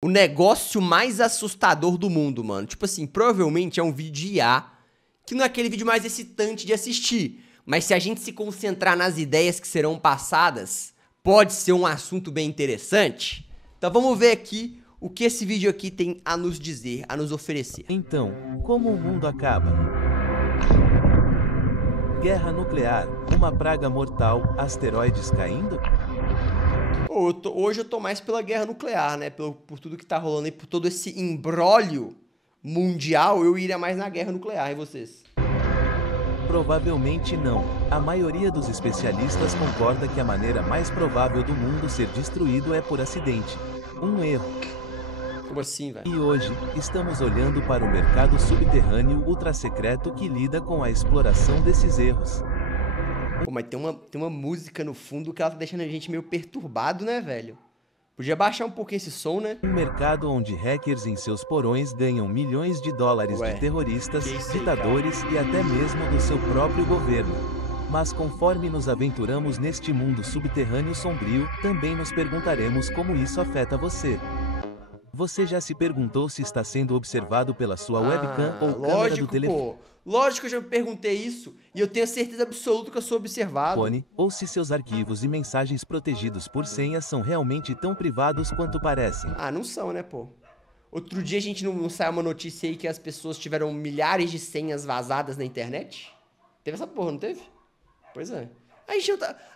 O negócio mais assustador do mundo, mano. Tipo assim, provavelmente é um vídeo de IA, que não é aquele vídeo mais excitante de assistir. Mas se a gente se concentrar nas ideias que serão passadas, pode ser um assunto bem interessante. Então vamos ver aqui o que esse vídeo aqui tem a nos dizer, a nos oferecer. Então, como o mundo acaba? Guerra nuclear, uma praga mortal, asteroides caindo? Hoje eu tô mais pela guerra nuclear, né? Por tudo que tá rolando aí, por todo esse imbróglio mundial, eu iria mais na guerra nuclear, e vocês? Provavelmente não. A maioria dos especialistas concorda que a maneira mais provável do mundo ser destruído é por acidente. Um erro. Como assim, velho? E hoje, estamos olhando para o mercado subterrâneo ultra-secreto que lida com a exploração desses erros. Pô, mas tem uma música no fundo que ela tá deixando a gente meio perturbado, né, velho? Podia baixar um pouquinho esse som, né? Um mercado onde hackers em seus porões ganham milhões de dólares de terroristas, ditadores e até mesmo do seu próprio governo. Mas conforme nos aventuramos neste mundo subterrâneo sombrio, também nos perguntaremos como isso afeta você. Você já se perguntou se está sendo observado pela sua webcam ou câmera do telefone? Lógico que eu já me perguntei isso, e eu tenho a certeza absoluta que eu sou observado. Ou se seus arquivos e mensagens protegidos por senha são realmente tão privados quanto parecem. Ah, não são, né, pô? Outro dia a gente não saiu uma notícia aí que as pessoas tiveram milhares de senhas vazadas na internet? Teve essa porra, não teve? Pois é.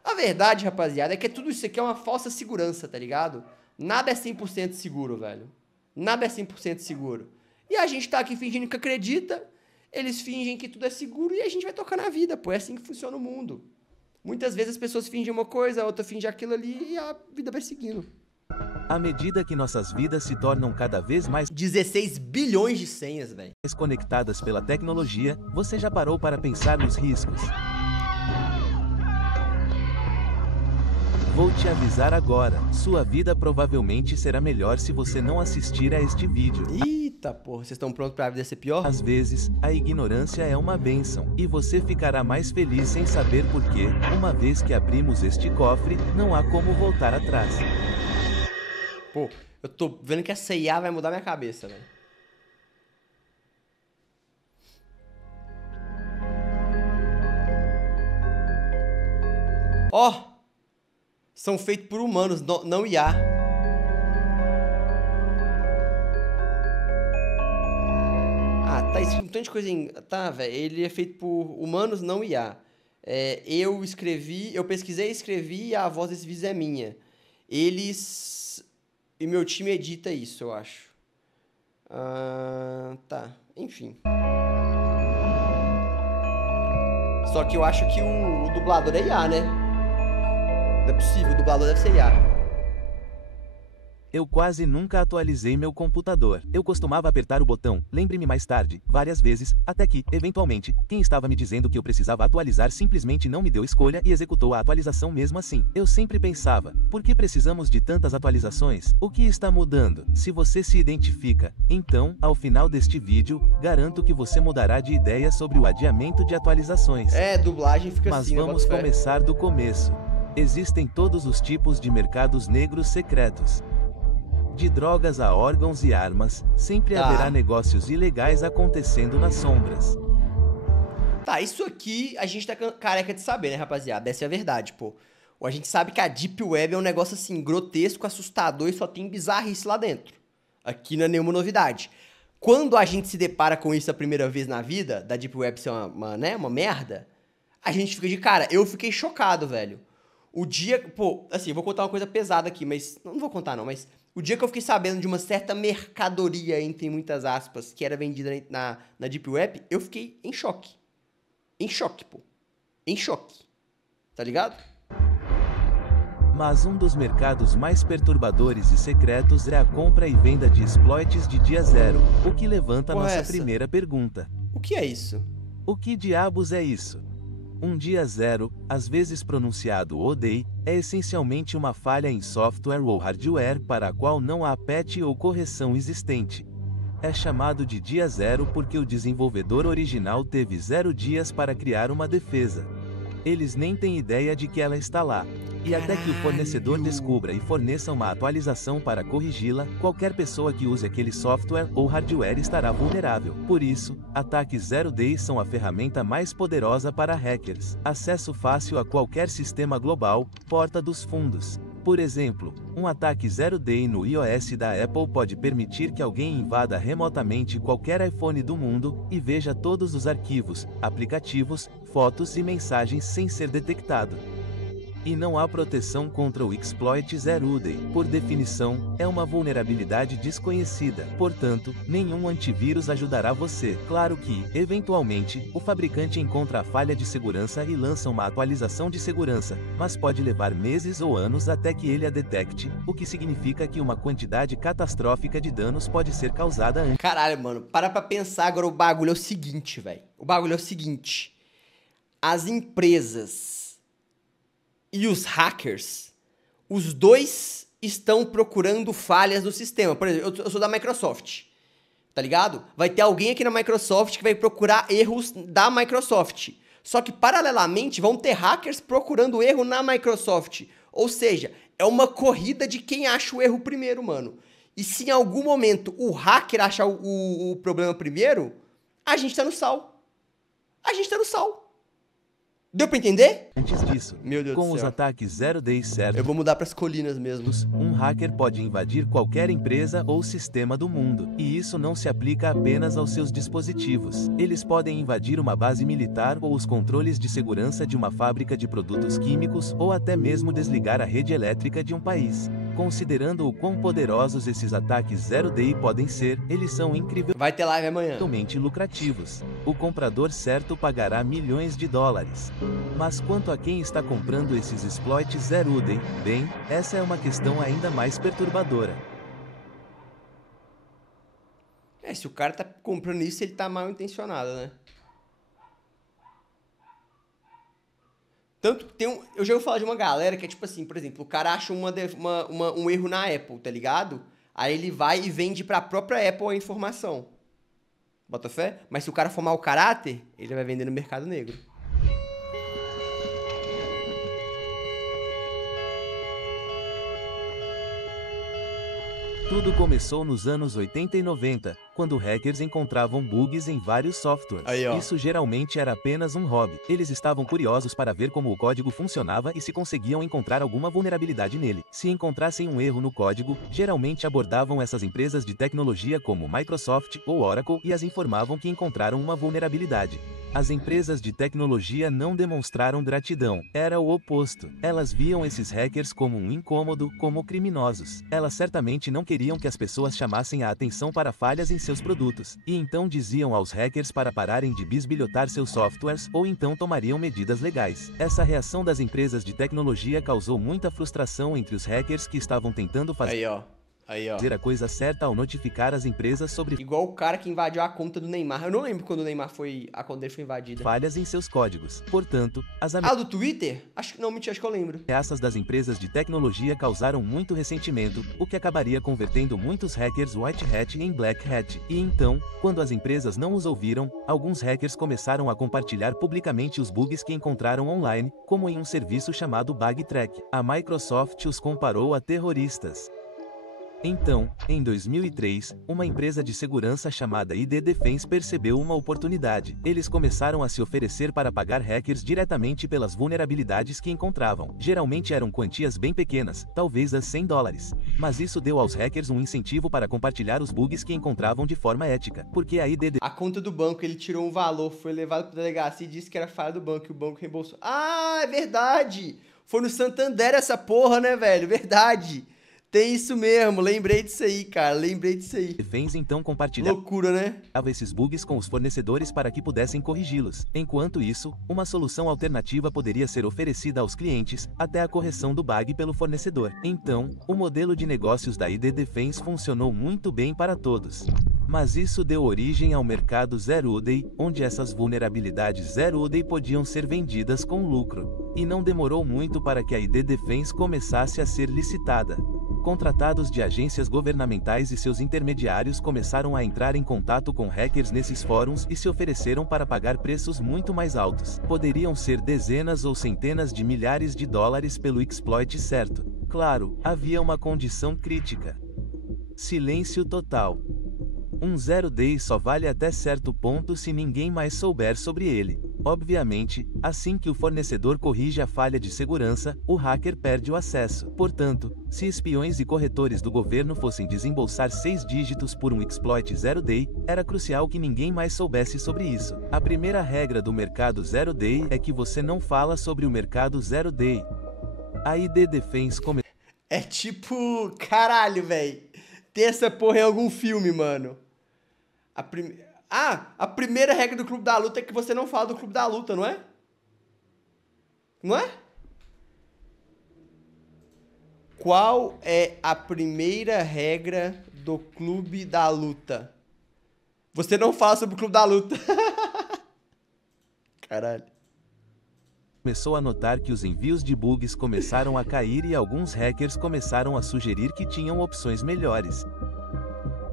A verdade, rapaziada, é que tudo isso aqui é uma falsa segurança, tá ligado? Nada é 100% seguro, velho. Nada é 100% seguro. E a gente tá aqui fingindo que acredita, eles fingem que tudo é seguro e a gente vai tocar na vida, pô. É assim que funciona o mundo. Muitas vezes as pessoas fingem uma coisa, a outra finge aquilo ali e a vida vai seguindo. À medida que nossas vidas se tornam cada vez mais 16 bilhões de senhas, velho. conectadas pela tecnologia, você já parou para pensar nos riscos? Vou te avisar agora, sua vida provavelmente será melhor se você não assistir a este vídeo. Eita porra, vocês estão prontos pra vida ser pior? Às vezes, a ignorância é uma bênção, e você ficará mais feliz sem saber por quê. Uma vez que abrimos este cofre, não há como voltar atrás. Pô, eu tô vendo que essa IA vai mudar minha cabeça, velho. Ó! São feitos por humanos, não IA. Ah, tá escrito um tanto de coisa em... Tá, velho, ele é feito por humanos, não IA. Eu pesquisei e escrevi e a voz desse vídeo é minha. Eles... E meu time edita isso, eu acho. Tá, enfim. Só que eu acho que o dublador é IA, né? Não é possível, o dublador deve ser IA. Eu quase nunca atualizei meu computador. Eu costumava apertar o botão, lembre-me mais tarde, várias vezes, até que, eventualmente, quem estava me dizendo que eu precisava atualizar simplesmente não me deu escolha e executou a atualização mesmo assim. Eu sempre pensava, por que precisamos de tantas atualizações? O que está mudando? Se você se identifica, então, ao final deste vídeo, garanto que você mudará de ideia sobre o adiamento de atualizações. Dublagem fica assim. Mas vamos começar do começo. Existem todos os tipos de mercados negros secretos. De drogas a órgãos e armas, sempre haverá negócios ilegais acontecendo nas sombras. Tá, isso aqui a gente tá careca de saber, né, rapaziada? Essa é a verdade, pô. A gente sabe que a Deep Web é um negócio assim, grotesco, assustador e só tem bizarrice lá dentro. Aqui não é nenhuma novidade. Quando a gente se depara com isso a primeira vez na vida, da Deep Web ser uma merda, a gente fica de cara. Eu fiquei chocado, velho. O dia... Pô, assim, eu vou contar uma coisa pesada aqui, mas... Não vou contar, não, mas... O dia que eu fiquei sabendo de uma certa mercadoria, entre muitas aspas, que era vendida na Deep Web, eu fiquei em choque. Em choque, pô. Em choque. Tá ligado? Mas um dos mercados mais perturbadores e secretos é a compra e venda de exploits de dia zero, o que levanta nossa primeira pergunta. O que é isso? O que diabos é isso? Um dia zero, às vezes pronunciado ODAY, é essencialmente uma falha em software ou hardware para a qual não há patch ou correção existente. É chamado de dia zero porque o desenvolvedor original teve 0 dias para criar uma defesa. Eles nem têm ideia de que ela está lá. E até que o fornecedor descubra e forneça uma atualização para corrigi-la, qualquer pessoa que use aquele software ou hardware estará vulnerável. Por isso, ataques Zero Day são a ferramenta mais poderosa para hackers. Acesso fácil a qualquer sistema global, porta dos fundos. Por exemplo, um ataque Zero Day no iOS da Apple pode permitir que alguém invada remotamente qualquer iPhone do mundo e veja todos os arquivos, aplicativos, fotos e mensagens sem ser detectado. E não há proteção contra o exploit Zero Day. Por definição, é uma vulnerabilidade desconhecida. Portanto, nenhum antivírus ajudará você. Claro que, eventualmente, o fabricante encontra a falha de segurança e lança uma atualização de segurança, mas pode levar meses ou anos até que ele a detecte, o que significa que uma quantidade catastrófica de danos pode ser causada antes. Caralho, mano, para pra pensar agora, o bagulho é o seguinte, velho. O bagulho é o seguinte. As empresas e os hackers, os dois estão procurando falhas no sistema. Por exemplo, eu sou da Microsoft, tá ligado? Vai ter alguém aqui na Microsoft que vai procurar erros da Microsoft. Só que, paralelamente, vão ter hackers procurando erro na Microsoft. Ou seja, é uma corrida de quem acha o erro primeiro, mano. E se em algum momento o hacker achar o problema primeiro, a gente tá no sal. A gente tá no sal. Deu pra entender? Antes disso, Meu Deus com do os céu. ataques Zero Day certos, Eu vou mudar pras colinas mesmo. um hacker pode invadir qualquer empresa ou sistema do mundo. E isso não se aplica apenas aos seus dispositivos. Eles podem invadir uma base militar ou os controles de segurança de uma fábrica de produtos químicos ou até mesmo desligar a rede elétrica de um país. Considerando o quão poderosos esses ataques Zero Day podem ser, eles são incrivelmente Vai ter live amanhã. lucrativos. O comprador certo pagará milhões de dólares. Mas quanto a quem está comprando esses exploits Zero Day, bem, essa é uma questão ainda mais perturbadora. Se o cara tá comprando isso, ele tá mal intencionado, né? Tanto que eu já ouvi falar de uma galera que é tipo assim, por exemplo, o cara acha um erro na Apple, tá ligado? Aí ele vai e vende pra própria Apple a informação. Bota fé? Mas se o cara for mau caráter, ele vai vender no mercado negro. Tudo começou nos anos 80 e 90, quando hackers encontravam bugs em vários softwares. Aí, ó. Isso geralmente era apenas um hobby. Eles estavam curiosos para ver como o código funcionava e se conseguiam encontrar alguma vulnerabilidade nele. Se encontrassem um erro no código, geralmente abordavam essas empresas de tecnologia como Microsoft ou Oracle e as informavam que encontraram uma vulnerabilidade. As empresas de tecnologia não demonstraram gratidão. Era o oposto. Elas viam esses hackers como um incômodo, como criminosos. Elas certamente não queriam que as pessoas chamassem a atenção para falhas em seus produtos. E então diziam aos hackers para pararem de bisbilhotar seus softwares ou então tomariam medidas legais. Essa reação das empresas de tecnologia causou muita frustração entre os hackers que estavam tentando fazer a coisa certa ao notificar as empresas sobre Igual o cara que invadiu a conta do Neymar. Eu não lembro quando a conta dele foi invadida. falhas em seus códigos. Portanto, as Do Twitter? Mentira, acho que eu lembro. ameaças das empresas de tecnologia causaram muito ressentimento, o que acabaria convertendo muitos hackers white hat em black hat. E então, quando as empresas não os ouviram, alguns hackers começaram a compartilhar publicamente os bugs que encontraram online, como em um serviço chamado BugTrack. A Microsoft os comparou a terroristas. Então, em 2003, uma empresa de segurança chamada ID Defense percebeu uma oportunidade. Eles começaram a se oferecer para pagar hackers diretamente pelas vulnerabilidades que encontravam. Geralmente eram quantias bem pequenas, talvez as $100. Mas isso deu aos hackers um incentivo para compartilhar os bugs que encontravam de forma ética. Porque a ID A conta do banco, ele tirou um valor, foi levado para delegacia e disse que era falha do banco, e o banco reembolsou. Ah, é verdade! Foi no Santander essa porra, né, velho? Verdade! Tem isso mesmo, lembrei disso aí, cara, Defense então compartilhava Loucura, né? esses bugs com os fornecedores para que pudessem corrigi-los. Enquanto isso, uma solução alternativa poderia ser oferecida aos clientes, até a correção do bug pelo fornecedor. Então, o modelo de negócios da ID Defense funcionou muito bem para todos. Mas isso deu origem ao mercado Zero Day, onde essas vulnerabilidades Zero Day podiam ser vendidas com lucro. E não demorou muito para que a ID Defense começasse a ser licitada. Contratados de agências governamentais e seus intermediários começaram a entrar em contato com hackers nesses fóruns e se ofereceram para pagar preços muito mais altos. Poderiam ser dezenas ou centenas de milhares de dólares pelo exploit certo. Claro, havia uma condição crítica. Silêncio total. Um zero day só vale até certo ponto se ninguém mais souber sobre ele. Obviamente, assim que o fornecedor corrige a falha de segurança, o hacker perde o acesso. Portanto, se espiões e corretores do governo fossem desembolsar 6 dígitos por um exploit zero day, era crucial que ninguém mais soubesse sobre isso. A primeira regra do mercado zero day é que você não fala sobre o mercado zero day. A ID Defense começou. É tipo, caralho, velho. Tem essa porra em algum filme, mano. A primeira regra do Clube da Luta é que você não fala do Clube da Luta, não é? Não é? Qual é a primeira regra do Clube da Luta? Você não fala sobre o Clube da Luta. Caralho. Começou a notar que os envios de bugs começaram a cair e alguns hackers começaram a sugerir que tinham opções melhores.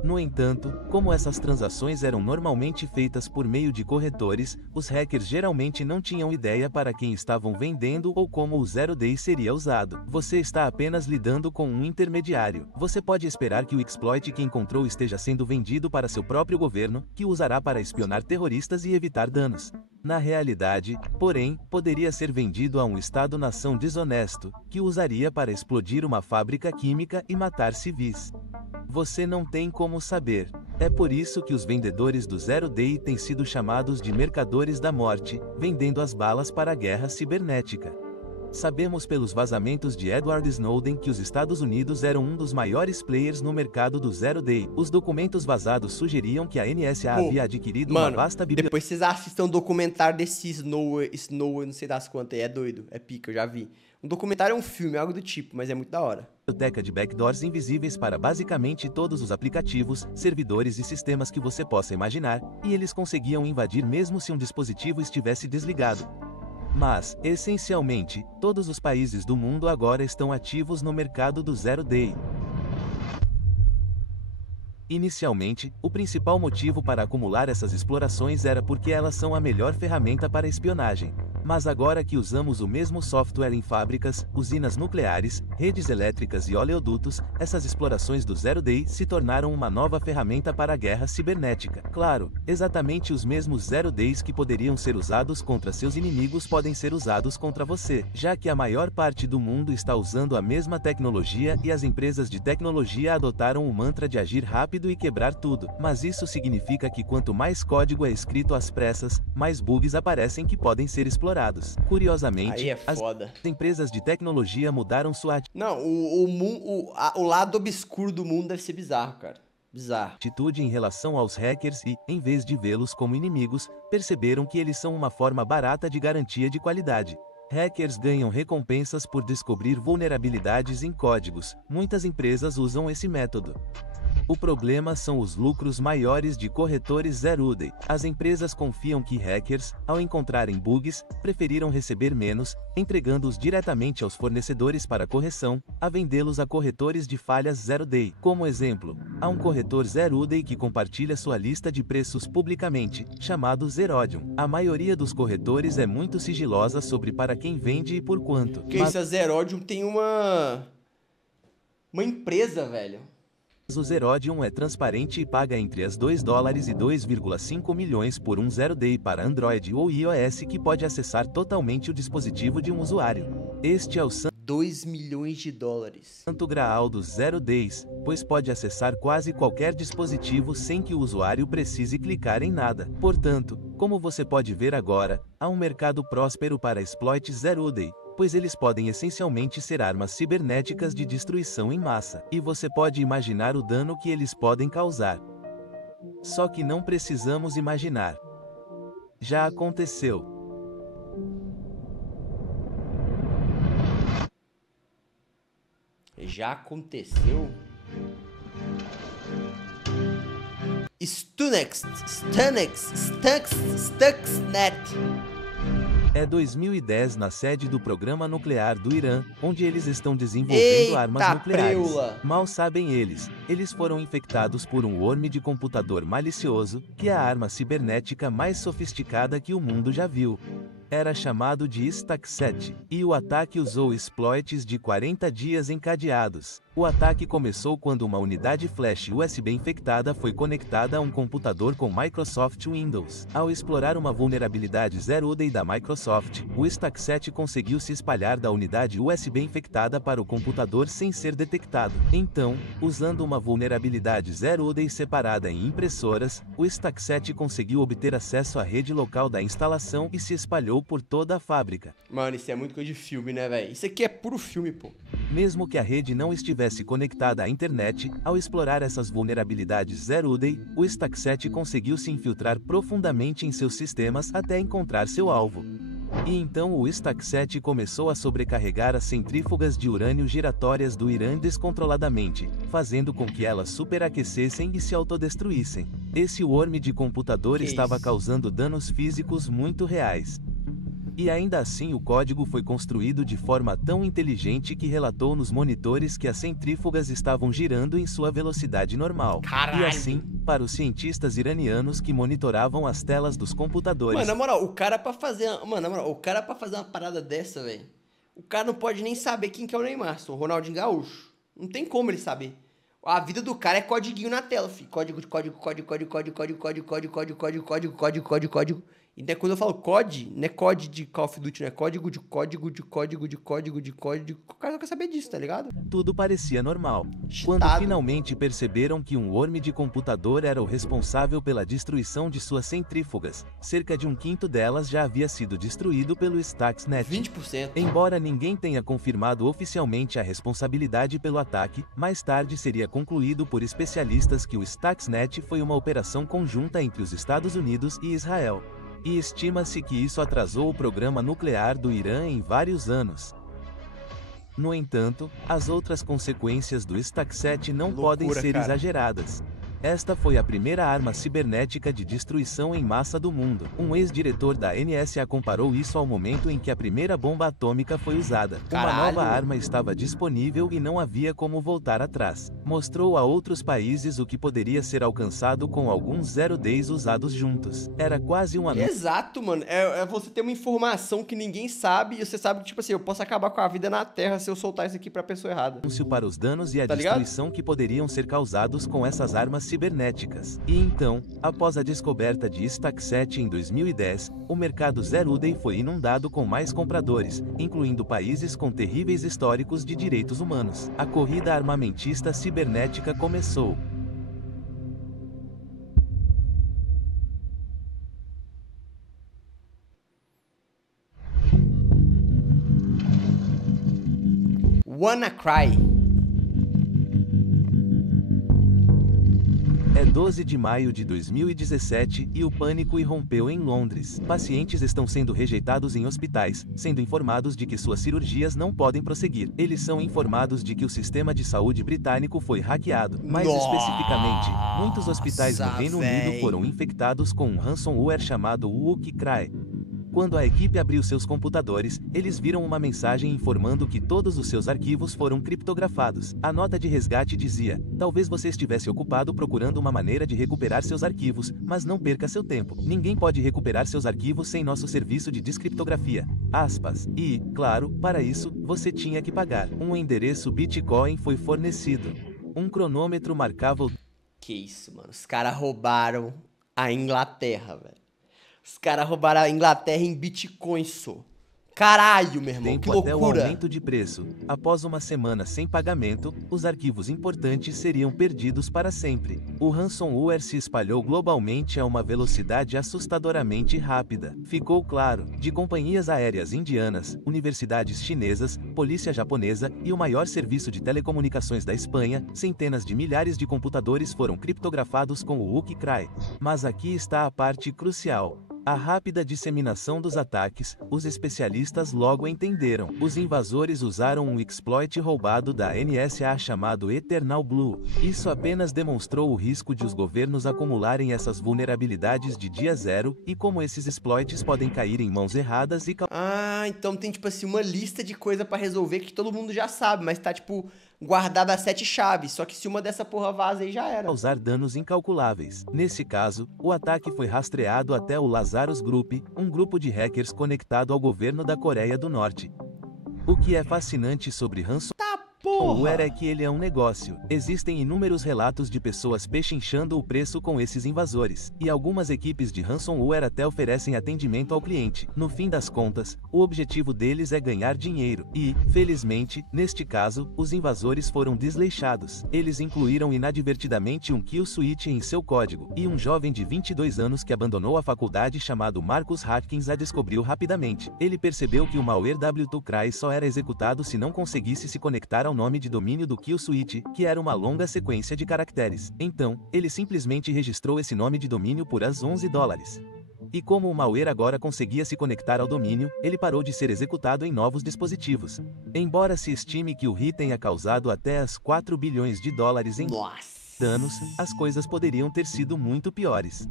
No entanto, como essas transações eram normalmente feitas por meio de corretores, os hackers geralmente não tinham ideia para quem estavam vendendo ou como o zero day seria usado. Você está apenas lidando com um intermediário. Você pode esperar que o exploit que encontrou esteja sendo vendido para seu próprio governo, que o usará para espionar terroristas e evitar danos. Na realidade, porém, poderia ser vendido a um Estado-nação desonesto, que o usaria para explodir uma fábrica química e matar civis. Você não tem como saber. É por isso que os vendedores do Zero Day têm sido chamados de mercadores da morte, vendendo as balas para a guerra cibernética. Sabemos pelos vazamentos de Edward Snowden que os Estados Unidos eram um dos maiores players no mercado do Zero Day. Os documentos vazados sugeriam que a NSA havia adquirido uma vasta biblioteca. Depois vocês assistam um documentário desse Snow, não sei das quantas, é doido, é pica, eu já vi. Um documentário é um filme, algo do tipo, mas é muito da hora. Biblioteca de backdoors invisíveis para basicamente todos os aplicativos, servidores e sistemas que você possa imaginar, e eles conseguiam invadir mesmo se um dispositivo estivesse desligado. Mas, essencialmente, todos os países do mundo agora estão ativos no mercado do Zero Day. Inicialmente, o principal motivo para acumular essas explorações era porque elas são a melhor ferramenta para espionagem. Mas agora que usamos o mesmo software em fábricas, usinas nucleares, redes elétricas e oleodutos, essas explorações do Zero Day se tornaram uma nova ferramenta para a guerra cibernética. Claro, exatamente os mesmos Zero Days que poderiam ser usados contra seus inimigos podem ser usados contra você, já que a maior parte do mundo está usando a mesma tecnologia e as empresas de tecnologia adotaram o mantra de agir rápido e quebrar tudo. Mas isso significa que quanto mais código é escrito às pressas, mais bugs aparecem que podem ser explorados. Curiosamente, as empresas de tecnologia mudaram sua Não, o lado obscuro do mundo deve ser bizarro, cara. Bizarro. Atitude em relação aos hackers e, em vez de vê-los como inimigos, perceberam que eles são uma forma barata de garantia de qualidade. Hackers ganham recompensas por descobrir vulnerabilidades em códigos. Muitas empresas usam esse método. O problema são os lucros maiores de corretores Zero Day. As empresas confiam que hackers, ao encontrarem bugs, preferiram receber menos, entregando-os diretamente aos fornecedores para correção, a vendê-los a corretores de falhas Zero Day. Como exemplo, há um corretor Zero Day que compartilha sua lista de preços publicamente, chamado Zerodium. A maioria dos corretores é muito sigilosa sobre para quem vende e por quanto. Porque essa Zerodium tem uma empresa, velho. O Zerodium é transparente e paga entre as $2 e 2,5 milhões por um Zero Day para Android ou iOS que pode acessar totalmente o dispositivo de um usuário. Este é o $2 milhões. Santo Graal dos Zero Days, pois pode acessar quase qualquer dispositivo sem que o usuário precise clicar em nada. Portanto, como você pode ver agora, há um mercado próspero para exploits Zero Day, pois eles podem essencialmente ser armas cibernéticas de destruição em massa, e você pode imaginar o dano que eles podem causar. Só que não precisamos imaginar. Já aconteceu. Já aconteceu? Stuxnet. É 2010 na sede do programa nuclear do Irã, onde eles estão desenvolvendo Eita armas nucleares. preula. Mal sabem eles foram infectados por um worm de computador malicioso, que é a arma cibernética mais sofisticada que o mundo já viu. Era chamado de Stuxnet, e o ataque usou exploits de 40 dias encadeados. O ataque começou quando uma unidade flash USB infectada foi conectada a um computador com Microsoft Windows. Ao explorar uma vulnerabilidade zero-day da Microsoft, o Stuxnet conseguiu se espalhar da unidade USB infectada para o computador sem ser detectado. Então, usando uma vulnerabilidade zero-day separada em impressoras, o Stuxnet conseguiu obter acesso à rede local da instalação e se espalhou por toda a fábrica. Mano, isso é muito coisa de filme, né, velho? Isso aqui é puro filme, pô. Mesmo que a rede não estivesse conectada à internet, ao explorar essas vulnerabilidades zero-day, o Stuxnet conseguiu se infiltrar profundamente em seus sistemas até encontrar seu alvo. E então o Stuxnet começou a sobrecarregar as centrífugas de urânio giratórias do Irã descontroladamente, fazendo com que elas superaquecessem e se autodestruíssem. Esse worm de computador estava causando danos físicos muito reais. E ainda assim o código foi construído de forma tão inteligente que relatou nos monitores que as centrífugas estavam girando em sua velocidade normal. Caralho. E assim, para os cientistas iranianos que monitoravam as telas dos computadores... Mano, na moral, o cara pra fazer... Mano, na moral, o cara pra fazer uma parada dessa, velho... O cara não pode nem saber quem que é o Neymar, o Ronaldinho Gaúcho. Não tem como ele saber. A vida do cara é codiguinho na tela, filho. Código. Então, quando eu falo COD, não é COD de Call of Duty, não é código. O cara não quer saber disso, tá ligado? Tudo parecia normal. Quando finalmente perceberam que um worm de computador era o responsável pela destruição de suas centrífugas, cerca de 1/5 delas já havia sido destruído pelo Stuxnet. 20%. Embora ninguém tenha confirmado oficialmente a responsabilidade pelo ataque, mais tarde seria concluído por especialistas que o Stuxnet foi uma operação conjunta entre os Estados Unidos e Israel. E estima-se que isso atrasou o programa nuclear do Irã em vários anos. No entanto, as outras consequências do Stuxnet não podem ser exageradas. Esta foi a primeira arma cibernética de destruição em massa do mundo. Um ex-diretor da NSA comparou isso ao momento em que a primeira bomba atômica foi usada. Caralho. Uma nova arma estava disponível e não havia como voltar atrás. Mostrou a outros países o que poderia ser alcançado com alguns zero-days usados juntos. Era quase um anúncio. Exato, mano. É você ter uma informação que ninguém sabe e você sabe que, tipo assim, eu posso acabar com a vida na Terra se eu soltar isso aqui pra pessoa errada. Anúncio para os danos e a Tá destruição ligado? que poderiam ser causados com essas armas cibernéticas. E então, após a descoberta de Stuxnet em 2010, o mercado zero-day foi inundado com mais compradores, incluindo países com terríveis históricos de direitos humanos. A corrida armamentista cibernética começou. WannaCry. É 12 de maio de 2017 e o pânico irrompeu em Londres. Pacientes estão sendo rejeitados em hospitais, sendo informados de que suas cirurgias não podem prosseguir. Eles são informados de que o sistema de saúde britânico foi hackeado. Mais especificamente, muitos hospitais no Reino Unido foram infectados com um ransomware chamado WannaCry. Quando a equipe abriu seus computadores, eles viram uma mensagem informando que todos os seus arquivos foram criptografados. A nota de resgate dizia: talvez você estivesse ocupado procurando uma maneira de recuperar seus arquivos, mas não perca seu tempo. Ninguém pode recuperar seus arquivos sem nosso serviço de descriptografia. Aspas. E, claro, para isso, você tinha que pagar. Um endereço Bitcoin foi fornecido. Um cronômetro marcava o... Que isso, mano. Os caras roubaram a Inglaterra, velho. Os caras roubaram a Inglaterra em Bitcoin, só. Caralho, meu irmão, que até o loucura. aumento de preço. Após uma semana sem pagamento, os arquivos importantes seriam perdidos para sempre. O ransomware se espalhou globalmente a uma velocidade assustadoramente rápida. Ficou claro, de companhias aéreas indianas, universidades chinesas, polícia japonesa e o maior serviço de telecomunicações da Espanha, centenas de milhares de computadores foram criptografados com o WannaCry. Mas aqui está a parte crucial. A rápida disseminação dos ataques, os especialistas logo entenderam. Os invasores usaram um exploit roubado da NSA chamado Eternal Blue. Isso apenas demonstrou o risco de os governos acumularem essas vulnerabilidades de dia zero e como esses exploits podem cair em mãos erradas e Ah, então tem, tipo assim, uma lista de coisa pra resolver que todo mundo já sabe, mas tá, tipo, guardada as 7 chaves. Só que se uma dessa porra vaza aí, já era. causar danos incalculáveis. Nesse caso, o ataque foi rastreado até o Lazarus Group, um grupo de hackers conectado ao governo da Coreia do Norte. O que é fascinante sobre ransomware Porra! é que ele é um negócio. Existem inúmeros relatos de pessoas pechinchando o preço com esses invasores, e algumas equipes de ransomware até oferecem atendimento ao cliente. No fim das contas, o objetivo deles é ganhar dinheiro, e, felizmente, neste caso, os invasores foram desleixados. Eles incluíram inadvertidamente um kill switch em seu código, e um jovem de 22 anos que abandonou a faculdade chamado Marcus Hatkins a descobriu rapidamente. Ele percebeu que o malware W2CRY só era executado se não conseguisse se conectar ao nome de domínio do kill switch, que era uma longa sequência de caracteres. Então, ele simplesmente registrou esse nome de domínio por as $11. E como o malware agora conseguia se conectar ao domínio, ele parou de ser executado em novos dispositivos. Embora se estime que o RI tenha causado até as $4 bilhões em danos, as coisas poderiam ter sido muito piores.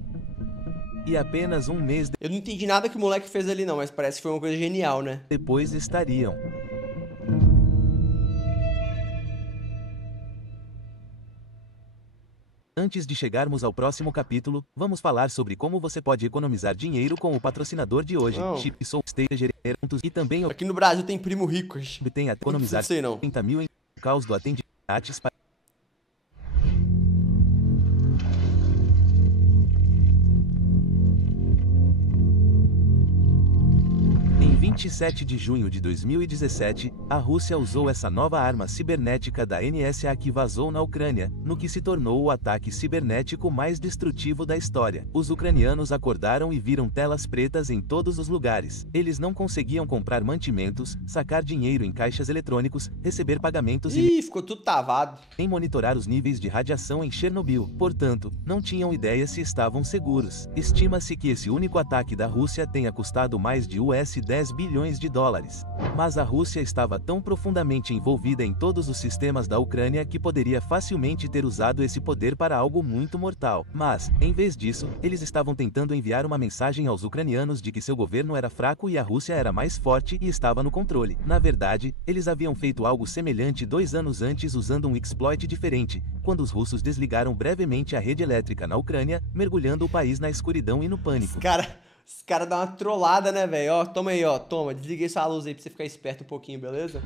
E apenas um mês Eu não entendi nada que o moleque fez ali não, mas parece que foi uma coisa genial, né? depois estariam. Antes de chegarmos ao próximo capítulo, vamos falar sobre como você pode economizar dinheiro com o patrocinador de hoje, Não. Chip Soul Stage, e também Aqui no Brasil tem primo rico. obtém a economizar Não sei não. 30 mil em caos do atendimento grátis para Em 27 de junho de 2017, a Rússia usou essa nova arma cibernética da NSA que vazou na Ucrânia, no que se tornou o ataque cibernético mais destrutivo da história. Os ucranianos acordaram e viram telas pretas em todos os lugares. Eles não conseguiam comprar mantimentos, sacar dinheiro em caixas eletrônicos, receber pagamentos e Ih, ficou tudo travado. nem monitorar os níveis de radiação em Chernobyl. Portanto, não tinham ideia se estavam seguros. Estima-se que esse único ataque da Rússia tenha custado mais de $10 bilhões. Mas a Rússia estava tão profundamente envolvida em todos os sistemas da Ucrânia que poderia facilmente ter usado esse poder para algo muito mortal. Mas, em vez disso, eles estavam tentando enviar uma mensagem aos ucranianos de que seu governo era fraco e a Rússia era mais forte e estava no controle. Na verdade, eles haviam feito algo semelhante 2 anos antes usando um exploit diferente, quando os russos desligaram brevemente a rede elétrica na Ucrânia, mergulhando o país na escuridão e no pânico. Os cara dão uma trollada, né, velho? Ó, toma aí, ó, toma. Desliguei essa luz aí pra você ficar esperto um pouquinho, beleza?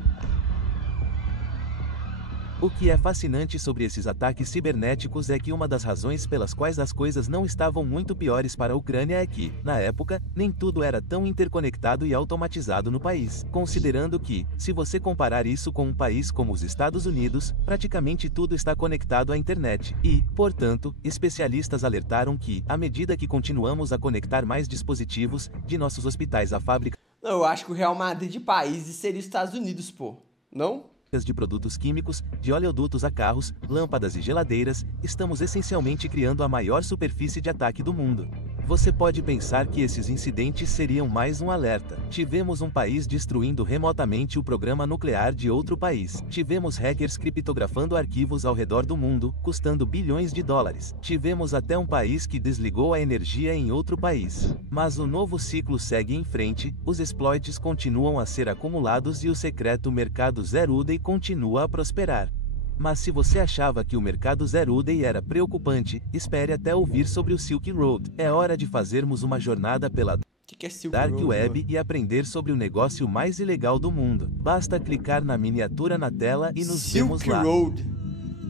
O que é fascinante sobre esses ataques cibernéticos é que uma das razões pelas quais as coisas não estavam muito piores para a Ucrânia é que, na época, nem tudo era tão interconectado e automatizado no país. Considerando que, se você comparar isso com um país como os Estados Unidos, praticamente tudo está conectado à internet. E, portanto, especialistas alertaram que, à medida que continuamos a conectar mais dispositivos, de nossos hospitais à fábrica Não, eu acho que o Real Madrid de países seria os Estados Unidos, pô. Não? de produtos químicos, de oleodutos a carros, lâmpadas e geladeiras, estamos essencialmente criando a maior superfície de ataque do mundo. Você pode pensar que esses incidentes seriam mais um alerta. Tivemos um país destruindo remotamente o programa nuclear de outro país. Tivemos hackers criptografando arquivos ao redor do mundo, custando bilhões de dólares. Tivemos até um país que desligou a energia em outro país. Mas o novo ciclo segue em frente, os exploits continuam a ser acumulados e o secreto mercado Zero Day continua a prosperar. Mas se você achava que o mercado Zero Day era preocupante, espere até ouvir sobre o Silk Road. É hora de fazermos uma jornada pela Que é Silk Dark Road, Web mano? e aprender sobre o negócio mais ilegal do mundo. Basta clicar na miniatura na tela e nos vemos Silk lá. Road.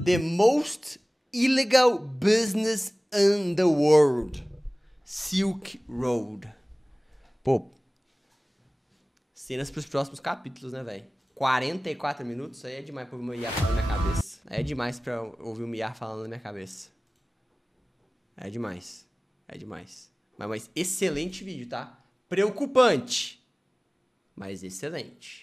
The most illegal business in the world. Silk Road. Pô. Cenas pros próximos capítulos, né, velho? 44 minutos, aí é demais pra ouvir o Miyar falando na minha cabeça. Aí é demais pra ouvir o Miyar falando na minha cabeça. É demais. É demais. Mas excelente vídeo, tá? Preocupante. Mas excelente.